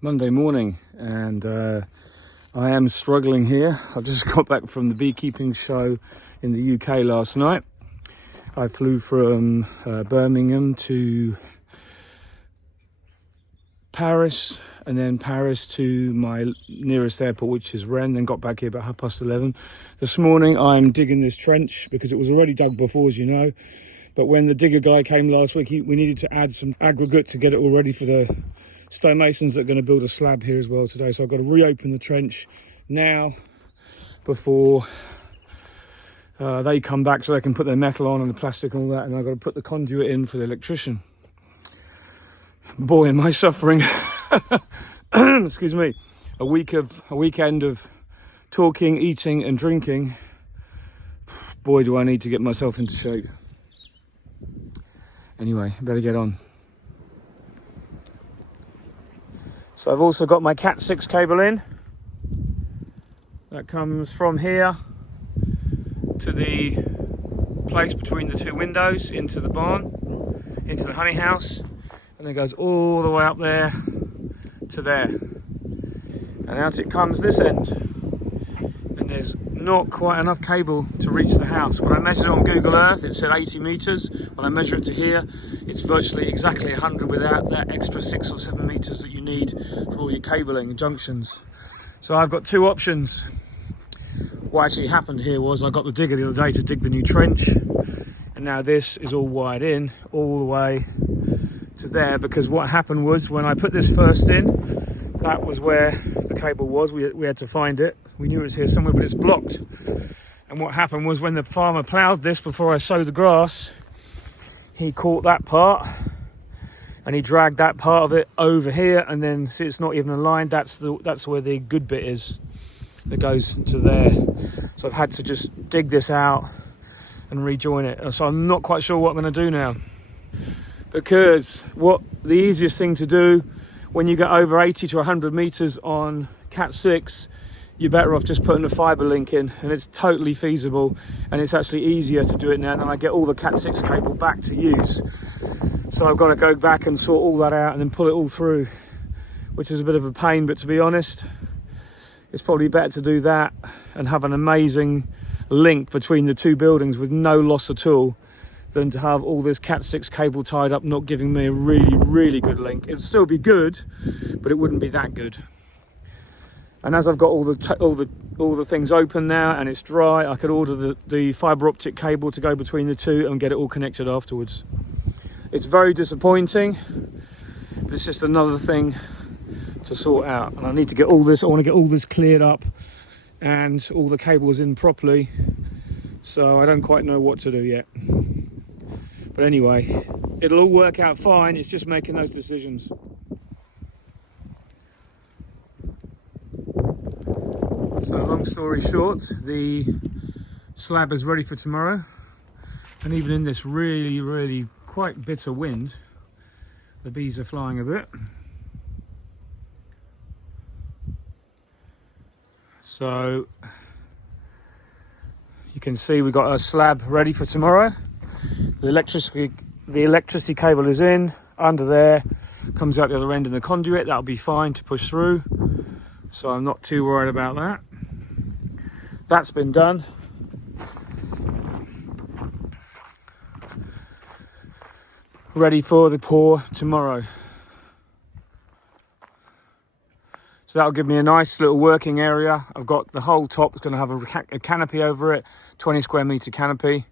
Monday morning, and I am struggling here. I just got back from the beekeeping show in the UK last night. I flew from Birmingham to Paris, and then Paris to my nearest airport, which is Rennes, then got back here about 11:30. This morning I'm digging this trench because it was already dug before, as you know, but when the digger guy came last week, we needed to add some aggregate to get it all ready for the stonemasons that are going to build a slab here as well today. So I've got to reopen the trench now before they come back so they can put their metal on and the plastic and all that, and I've got to put the conduit in for the electrician. Boy, am I suffering. Excuse me. A weekend of talking, eating and drinking. Boy, do I need to get myself into shape. Anyway, better get on. So I've also got my Cat 6 cable in. That comes from here to the place between the two windows into the barn, into the honey house, and it goes all the way up there to there. And out it comes this end. And there's not quite enough cable to reach the house. When I measured it on Google Earth, it said 80 meters. When I measure it to here, it's virtually exactly 100 without that extra 6 or 7 meters that you need for all your cabling and junctions. So I've got two options. What actually happened here was I got the digger the other day to dig the new trench, and now this is all wired in all the way to there, because what happened was when I put this first in, that was where the cable was. We had to find it. We knew it was here somewhere, but it's blocked. And what happened was when the farmer ploughed this before I sowed the grass, he caught that part and he dragged that part of it over here, and then see, it's not even aligned. That's where the good bit is that goes to there. So I've had to just dig this out and rejoin it. So I'm not quite sure what I'm going to do now, because what the easiest thing to do when you get over 80 to 100 meters on Cat 6, you're better off just putting a fiber link in, and it's totally feasible, and it's actually easier to do it now. And then I get all the Cat 6 cable back to use. So I've got to go back and sort all that out and then pull it all through, which is a bit of a pain, but to be honest, it's probably better to do that and have an amazing link between the two buildings with no loss at all, than to have all this Cat 6 cable tied up, not giving me a really good link. It would still be good, but it wouldn't be that good. And as I've got all the things open now and it's dry, I could order the fiber optic cable to go between the two and get it all connected afterwards. It's very disappointing, but it's just another thing to sort out. And I need to get all this, I want to get all this cleared up and all the cables in properly. So I don't quite know what to do yet. But anyway, it'll all work out fine. It's just making those decisions. So long story short, the slab is ready for tomorrow. And even in this really quite bitter wind, the bees are flying a bit. So you can see we've got a slab ready for tomorrow. The electricity cable is in under there, comes out the other end in the conduit. That'll be fine to push through, so I'm not too worried about that. That's been done. Ready for the pour tomorrow. So that'll give me a nice little working area. I've got the whole top, it's going to have a canopy over it, 20 square meter canopy.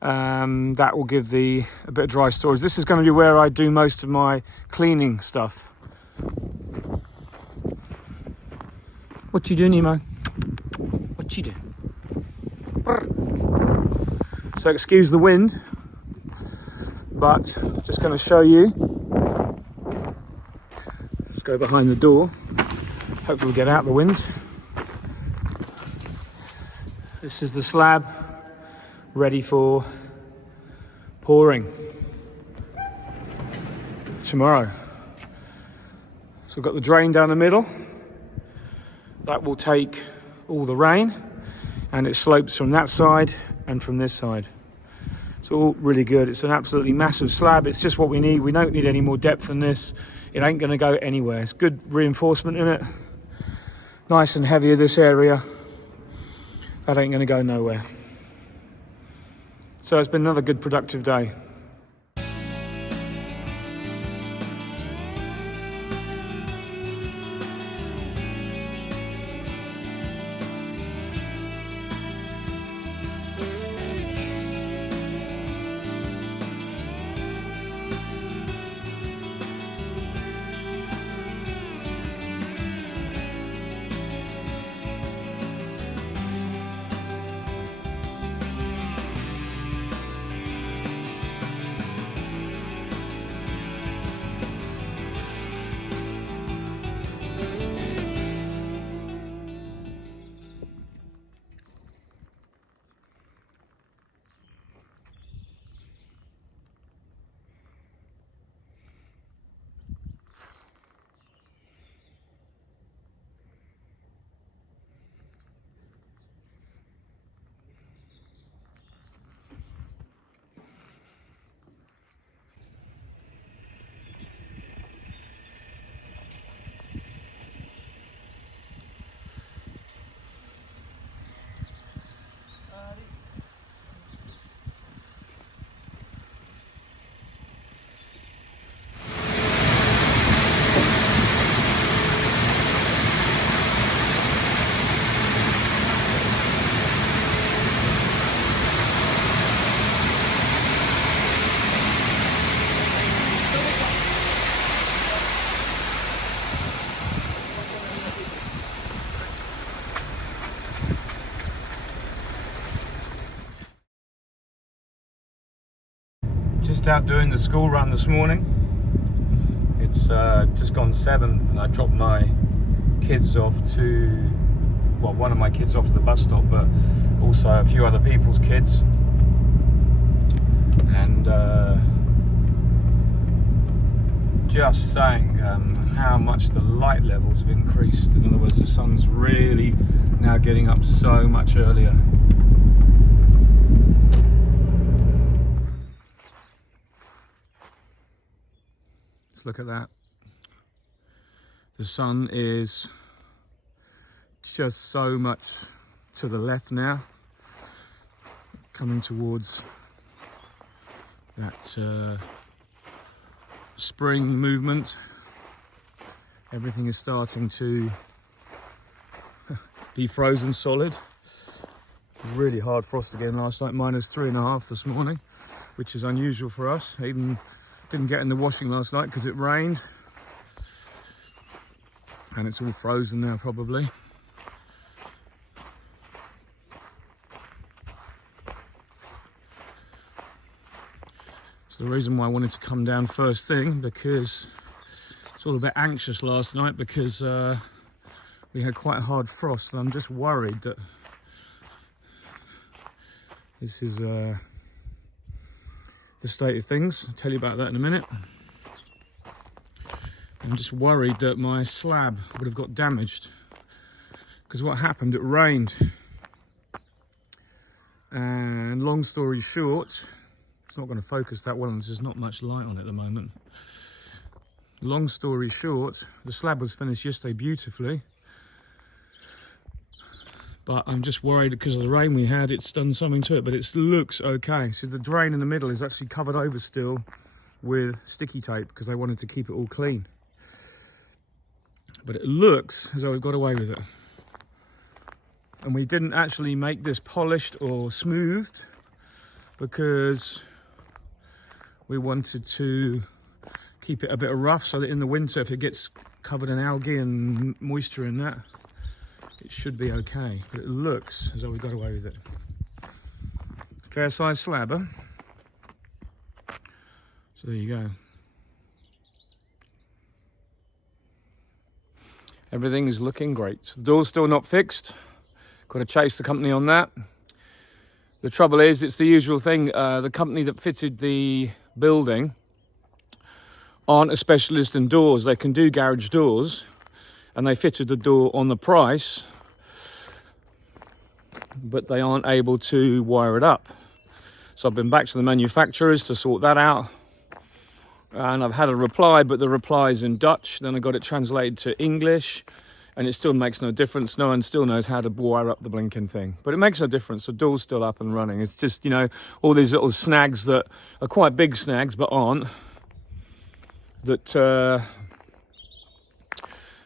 That will give a bit of dry storage. This is going to be where I do most of my cleaning stuff. What you doing, Nemo? What you doing? So excuse the wind, but just going to show you. Let's go behind the door. Hopefully we'll get out the wind. This is the slab ready for pouring tomorrow. So we've got the drain down the middle. That will take all the rain, and it slopes from that side and from this side. It's all really good. It's an absolutely massive slab. It's just what we need. We don't need any more depth than this. it ain't going to go anywhere. It's good reinforcement in it, nice and heavy of this area. That ain't going to go nowhere. So it's been another good productive day. Just out doing the school run this morning. It's just gone 7 and I dropped my kids off to, well, one of my kids off to the bus stop, but also a few other people's kids. And just saying how much the light levels have increased. In other words, the sun's really now getting up so much earlier. Look at that. The sun is just so much to the left now, coming towards that spring movement. Everything is starting to be frozen solid. Really hard frost again last night, -3.5 this morning, which is unusual for us. Even didn't get in the washing last night because it rained, and it's all frozen now probably. So the reason why I wanted to come down first thing, because it's all a bit anxious last night because we had quite a hard frost, and I'm just worried that this is the state of things. I'll tell you about that in a minute. I'm just worried that my slab would have got damaged, because what happened, it rained, and long story short, it's not going to focus that well and there's not much light on it at the moment. Long story short, the slab was finished yesterday beautifully, but I'm just worried because of the rain we had, it's done something to it, but it looks okay. So the drain in the middle is actually covered over still with sticky tape because I wanted to keep it all clean. But it looks as though we've got away with it. And we didn't actually make this polished or smoothed because we wanted to keep it a bit rough so that in the winter, if it gets covered in algae and moisture in that, it should be okay, but it looks as though we got away with it. Fair size slab, huh? So there you go. Everything is looking great. The door's still not fixed. Got to chase the company on that. The trouble is, it's the usual thing. The company that fitted the building aren't a specialist in doors. They can do garage doors, and they fitted the door on the price, but they aren't able to wire it up. So I've been back to the manufacturers to sort that out, and I've had a reply, but the reply is in Dutch. Then I got it translated to English, and it still makes no difference. No one still knows how to wire up the blinking thing, but it makes no difference. The door's still up and running. It's just, you know, all these little snags that are quite big snags but aren't, that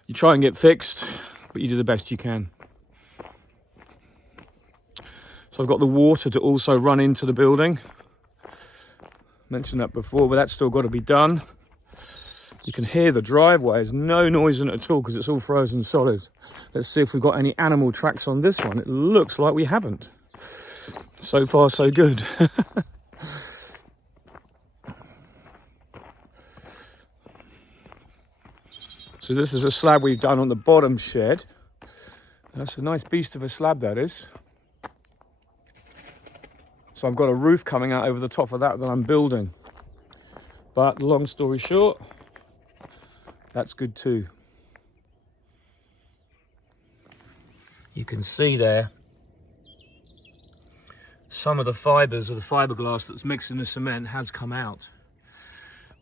you try and get fixed, but you do the best you can. So I've got the water to also run into the building. Mentioned that before, but that's still got to be done. You can hear the driveway. There's no noise in it at all because it's all frozen solid. Let's see if we've got any animal tracks on this one. It looks like we haven't. So far, so good. So this is a slab we've done on the bottom shed. That's a nice beast of a slab, that is. So I've got a roof coming out over the top of that I'm building. But long story short, that's good too. You can see there some of the fibres of the fiberglass that's mixed in the cement has come out.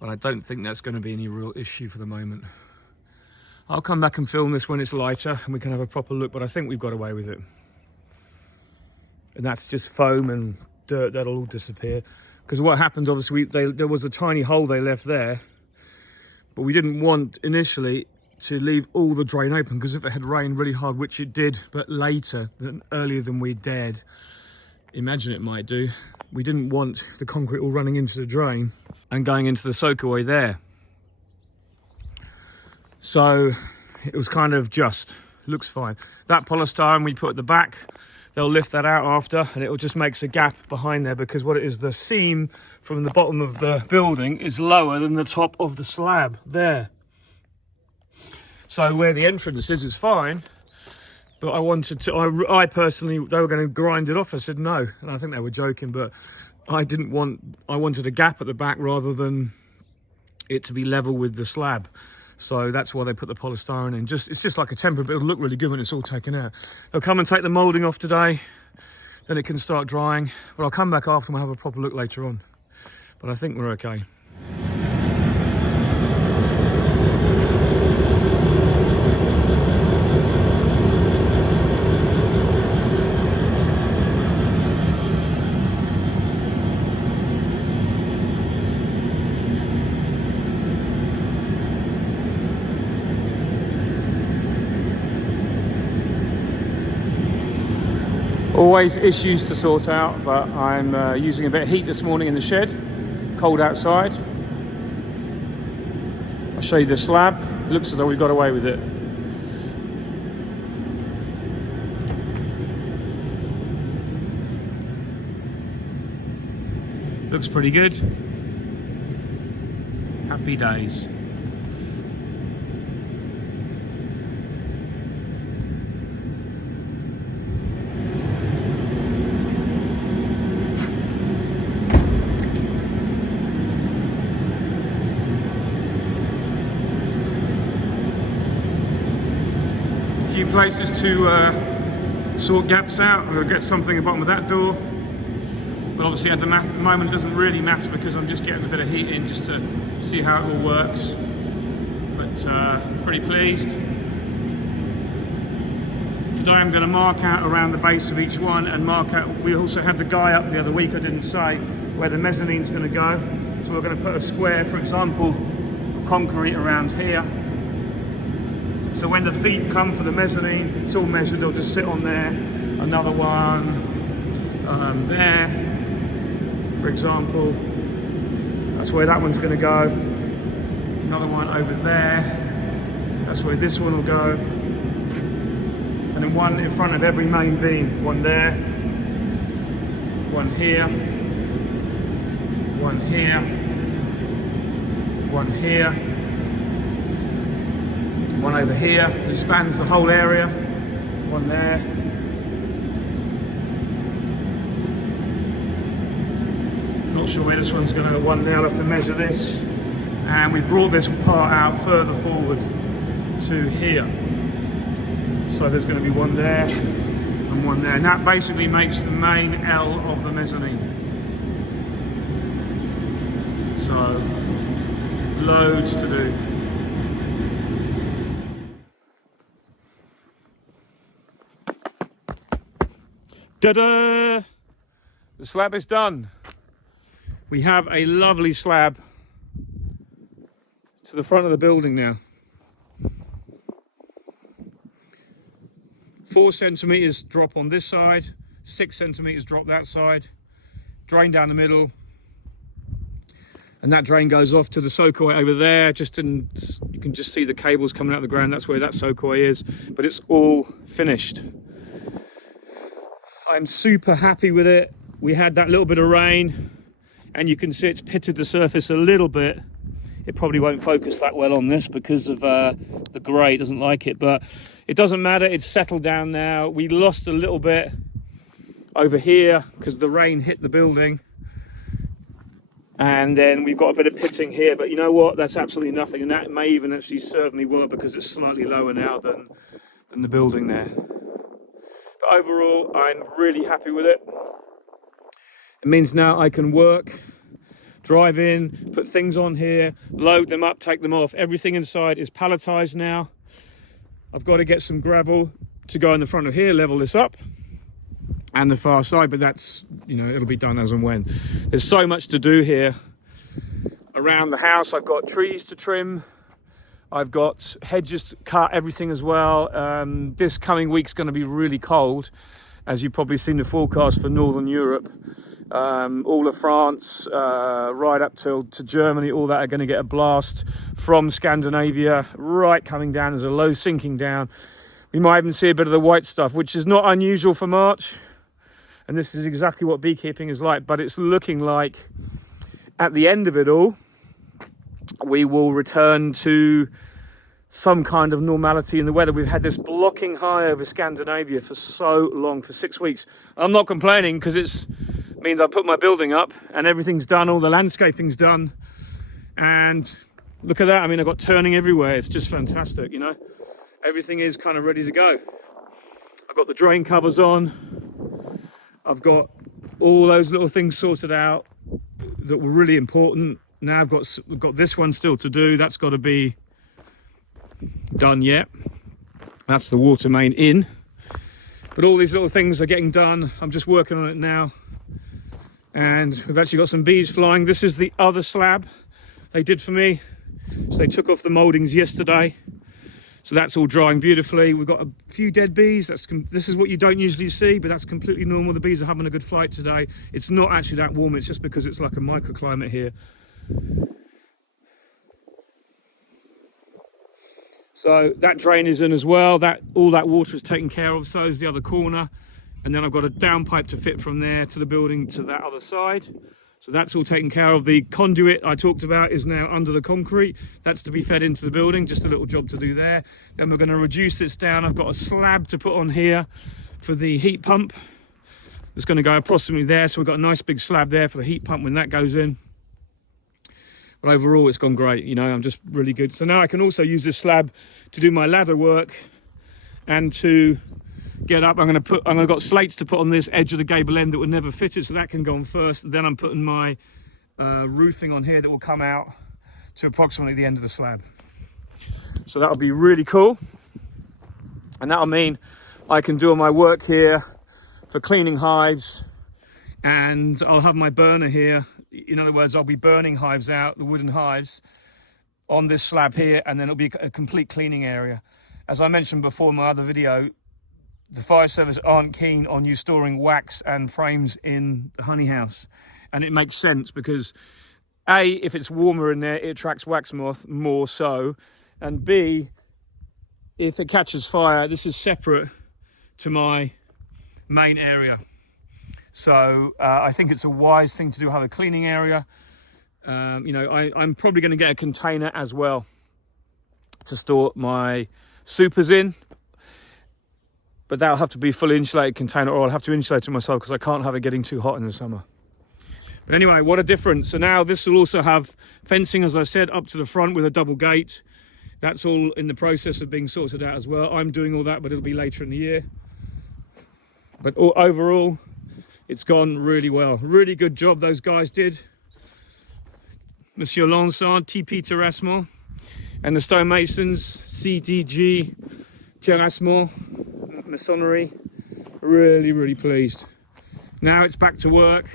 But I don't think that's going to be any real issue for the moment. I'll come back and film this when it's lighter and we can have a proper look, but I think we've got away with it. And that's just foam and dirt, that'll all disappear. Because what happens, obviously, there was a tiny hole they left there, but we didn't want initially to leave all the drain open, because if it had rained really hard, which it did, but earlier than we dared imagine it might do, we didn't want the concrete all running into the drain and going into the soakaway there. So it was kind of just, looks fine. That polystyrene we put at the back, they'll lift that out after, and it just makes a gap behind there, because what it is, the seam from the bottom of the building is lower than the top of the slab there. So where the entrance is fine, but I wanted to, I personally, they were going to grind it off. I said no, and I think they were joking, but I wanted a gap at the back rather than it to be level with the slab. So that's why they put the polystyrene in. It's just like a temporary, but it'll look really good when it's all taken out. They'll come and take the moulding off today, then it can start drying. But I'll come back after and we'll have a proper look later on. But I think we're okay. Always issues to sort out, but I'm using a bit of heat this morning in the shed. Cold outside. I'll show you the slab. It looks as though we've got away with it. Looks pretty good. Happy days. Few places to sort gaps out. I'm going to get something at the bottom of that door, but obviously at the moment it doesn't really matter because I'm just getting a bit of heat in just to see how it all works. But pretty pleased. Today I'm going to mark out around the base of each one and mark out, we also had the guy up the other week, I didn't say, where the mezzanine's going to go. So we're going to put a square, for example, of concrete around here. So when the feet come for the mezzanine, it's all measured, they'll just sit on there. Another one there, for example. That's where that one's going to go. Another one over there. That's where this one will go. And then one in front of every main beam. One there, one here, one here, one here. One over here, it spans the whole area. One there. Not sure where this one's going to go. One there, I'll have to measure this. And we brought this part out further forward to here. So there's going to be one there and one there. And that basically makes the main L of the mezzanine. So Loads to do. Ta-da! The slab is done. We have a lovely slab to the front of the building now. 4 centimeters drop on this side, 6 centimeters drop that side, drain down the middle, and that drain goes off to the soakaway over there. You can just see the cables coming out of the ground. That's where that soakaway is, but it's all finished. I'm super happy with it. We had that little bit of rain, and you can see it's pitted the surface a little bit. It probably won't focus that well on this because of the grey, doesn't like it, but it doesn't matter. It's settled down now. We lost a little bit over here because the rain hit the building, and then we've got a bit of pitting here, but you know what, that's absolutely nothing, and that may even actually serve me well because it's slightly lower now than the building there. But overall, I'm really happy with it. It means now I can work, drive in, put things on here, load them up, take them off. Everything inside is palletized now. I've got to get some gravel to go in the front of here, level this up, and the far side, but that's, you know, it'll be done as and when. There's so much to do here around the house. I've got trees to trim, I've got hedges to cut, everything as well. This coming week's going to be really cold, as you've probably seen the forecast for Northern Europe. All of France, right up to Germany, all that are going to get a blast from Scandinavia, right coming down. There's a low sinking down. We might even see a bit of the white stuff, which is not unusual for March. And this is exactly what beekeeping is like, but it's looking like at the end of it all, we will return to some kind of normality in the weather. We've had this blocking high over Scandinavia for so long, for 6 weeks. I'm not complaining because it means I put my building up and everything's done, all the landscaping's done. And look at that, I mean, I've got turning everywhere. It's just fantastic, you know. Everything is kind of ready to go. I've got the drain covers on. I've got all those little things sorted out that were really important. Now we've got this one still to do. That's got to be done yet. That's the water main in. But all these little things are getting done. I'm just working on it now. And we've actually got some bees flying. This is the other slab they did for me. So they took off the mouldings yesterday. So that's all drying beautifully. We've got a few dead bees. This is what you don't usually see, but that's completely normal. The bees are having a good flight today. It's not actually that warm. It's just because it's like a microclimate here. So that drain is in as well. All that water is taken care of. So is the other corner. And then I've got a downpipe to fit from there to the building to that other side. So that's all taken care of. The conduit I talked about is now under the concrete. That's to be fed into the building, just a little job to do there. Then we're going to reduce this down. I've got a slab to put on here for the heat pump. It's going to go approximately there. So we've got a nice big slab there for the heat pump when that goes in. But overall, it's gone great. You know, I'm just really good. So now I can also use this slab to do my ladder work and to get up. I've got slates to put on this edge of the gable end that were never fitted, so that can go on first. Then I'm putting my roofing on here that will come out to approximately the end of the slab. So that'll be really cool. And that'll mean I can do all my work here for cleaning hives, and I'll have my burner here. In other words, I'll be burning hives out, the wooden hives, on this slab here, and then it'll be a complete cleaning area. As I mentioned before in my other video, the fire service aren't keen on you storing wax and frames in the honey house. And it makes sense because A, if it's warmer in there, it attracts wax moth more so. And B, if it catches fire, this is separate to my main area. So I think it's a wise thing to do, have a cleaning area. You know, I'm probably going to get a container as well to store my supers in. But that'll have to be a fully insulated container, or I'll have to insulate it myself because I can't have it getting too hot in the summer. But anyway, what a difference. So now this will also have fencing, as I said, up to the front with a double gate. That's all in the process of being sorted out as well. I'm doing all that, but it'll be later in the year. But overall, it's gone really well. Really good job those guys did. Monsieur Lansard, TP Terrassement, and the stonemasons, CDG Terrassement, Masonry. Really, really pleased. Now it's back to work.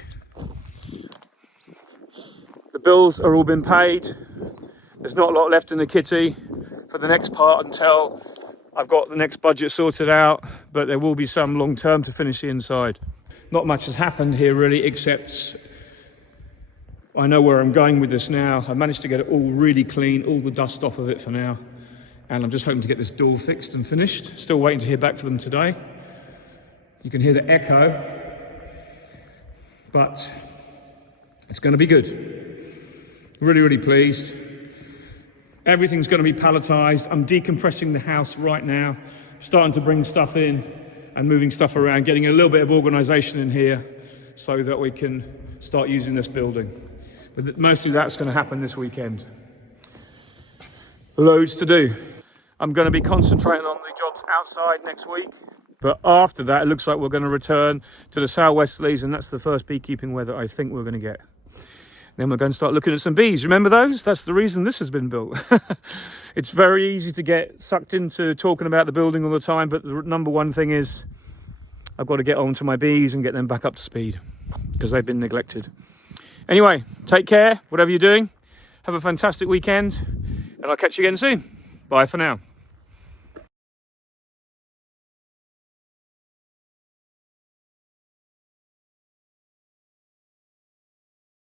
The bills are all been paid. There's not a lot left in the kitty for the next part until I've got the next budget sorted out, but there will be some long term to finish the inside. Not much has happened here really, except I know where I'm going with this now. I managed to get it all really clean, all the dust off of it for now. And I'm just hoping to get this door fixed and finished. Still waiting to hear back from them today. You can hear the echo, but it's going to be good. Really, really pleased. Everything's going to be palletized. I'm decompressing the house right now, starting to bring stuff in and moving stuff around, getting a little bit of organization in here so that we can start using this building. But mostly that's going to happen this weekend. Loads to do. I'm going to be concentrating on the jobs outside next week. But after that, it looks like we're going to return to the southwesterlies, and that's the first beekeeping weather I think we're going to get. Then we're going to start looking at some bees. Remember those? That's the reason this has been built. It's very easy to get sucked into talking about the building all the time, but the number one thing is I've got to get on to my bees and get them back up to speed because they've been neglected. Anyway, take care, whatever you're doing. Have a fantastic weekend, and I'll catch you again soon. Bye for now.